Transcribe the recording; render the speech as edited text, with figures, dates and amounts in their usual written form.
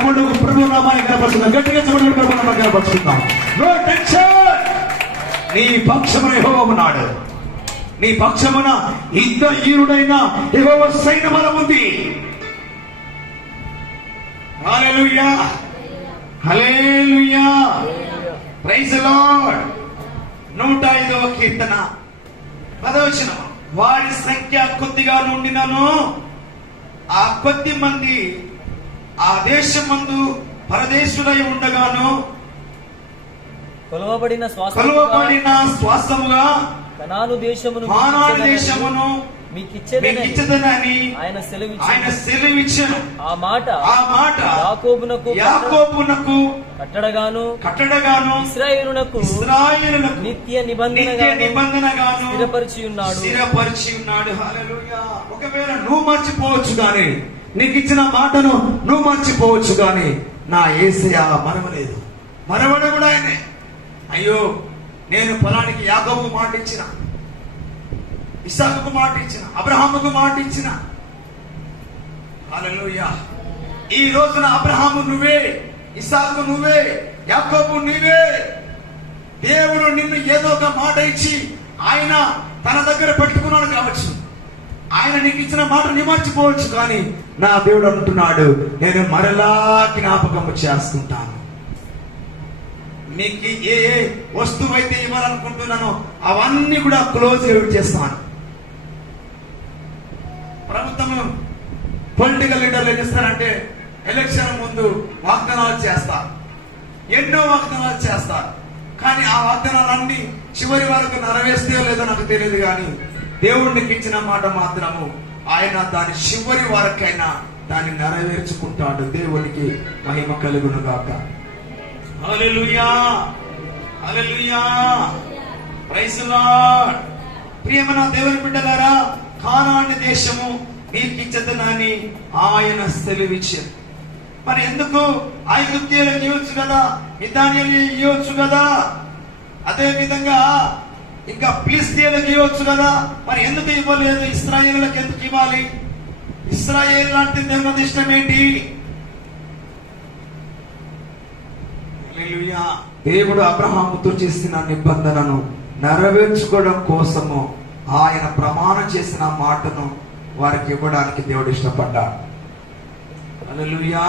చమడుకు ప్రభు నామాన్ని కనపరుచుకుందాం. గట్టిగా చమడుకు ప్రభు నామాన్ని కనపరుచుకుందాం. No tension. నీ పక్షమున యెహోవా ఉన్నాడు. నీ పక్షమున యుద్ధ వీరుడైన యెహోవా సైన్య బలం ఉంది. హల్లెలూయా, హల్లెలూయా, ప్రైజ్ ది లార్డ్. 105వ కీర్తన 10వ వచనం. వారి సంఖ్య కొద్దిగా నుండినను ఆ కొద్ది మంది ఆ దేశమందు పరదేశులై ఉండగాను కొలవబడిన శ్వాసముగా కనాను దేశమును మీకిచ్చెదనని ఆయన సెలవిచ్చెను. ఆ మాట యాకోబునకు కట్టడగాను ఇశ్రాయేలునకు నిత్య నిబంధనగాను స్థిరపరిచి ఉన్నాడు. హల్లెలూయా. ఒకవేళ నువ్వు మర్చిపోవచ్చు గాని, నీకు ఇచ్చిన మాటను నువ్వు మర్చిపోవచ్చు గాని, నా యేసయ్య మరవలేదు. మరవడు కూడా ఆయనే. అయ్యో, నేను ఫలానికి యాకోబుకు మాట ఇచ్చిన, ఇస్సాకుకు మాట ఇచ్చిన, అబ్రహాముకు మాట ఇచ్చిన. హల్లెలూయా. ఈ రోజున అబ్రహాము నువ్వే, ఇస్సాకు నువ్వే, యాకోబు నువ్వే. దేవుడు నిన్ను ఏదో ఒక మాట ఇచ్చి ఆయన తన దగ్గర పెట్టుకున్నాడు కావచ్చు. ఆయన నీకు ఇచ్చిన మాట నిమర్చిపోవచ్చు కానీ నా దేవుడు అంటున్నాడు, నేను మరలా జ్ఞాపకము చేసుకుంటాను. మీకు ఏ వస్తువు అయితే ఇవ్వాలనుకుంటున్నానో అవన్నీ కూడా క్లోజ్ చేస్తాను. ప్రభుత్వం పొలిటికల్ లీడర్లు ఏం చేస్తారంటే ఎలక్షన్ ముందు వాగ్దానాలు చేస్తారు, ఎన్నో వాగ్దానాలు చేస్తారు. కానీ ఆ వాగ్దానాలన్నీ చివరి వరకు నెరవేర్స్తే లేదో నాకు తెలియదు. కానీ దేవుడికి ఇచ్చిన మాట మాత్రము ఆయన దాని చివరి వరకైనా దాన్ని నెరవేర్చుకుంటాడు. దేవునికి మహిమ కలుగును గాక. హల్లెలూయా, హల్లెలూయా, ప్రైజ్ ది లార్డ్. ప్రియమైన దేవుని బిడ్డలారా, కానాను దేశము మీకిచ్చెదనని ఆయన సెలవిచ్చారు. మరి ఎందుకు ఐగుప్తీయులకు ఇవ్వచ్చు కదా, మిద్యానీయులకు ఇవ్వచ్చు కదా, అదే విధంగా ఇంకా ఫిలిష్తీయులకు ఇవ్వచ్చు కదా, మరి ఎందుకు ఇవ్వలేదు? ఇశ్రాయేలులకు ఎందుకు ఇవ్వాలి? ఇశ్రాయేలు లాంటి దేవుని ఇష్టం ఏంటి? దేవుడు అబ్రహాముతో చేసిన నిబంధనను నెరవేర్చుకోవడం కోసము ఆయన ప్రమాణం చేసిన మాటను వారికి ఇవ్వడానికి దేవుడు ఇష్టపడ్డాడు. హల్లెలూయా.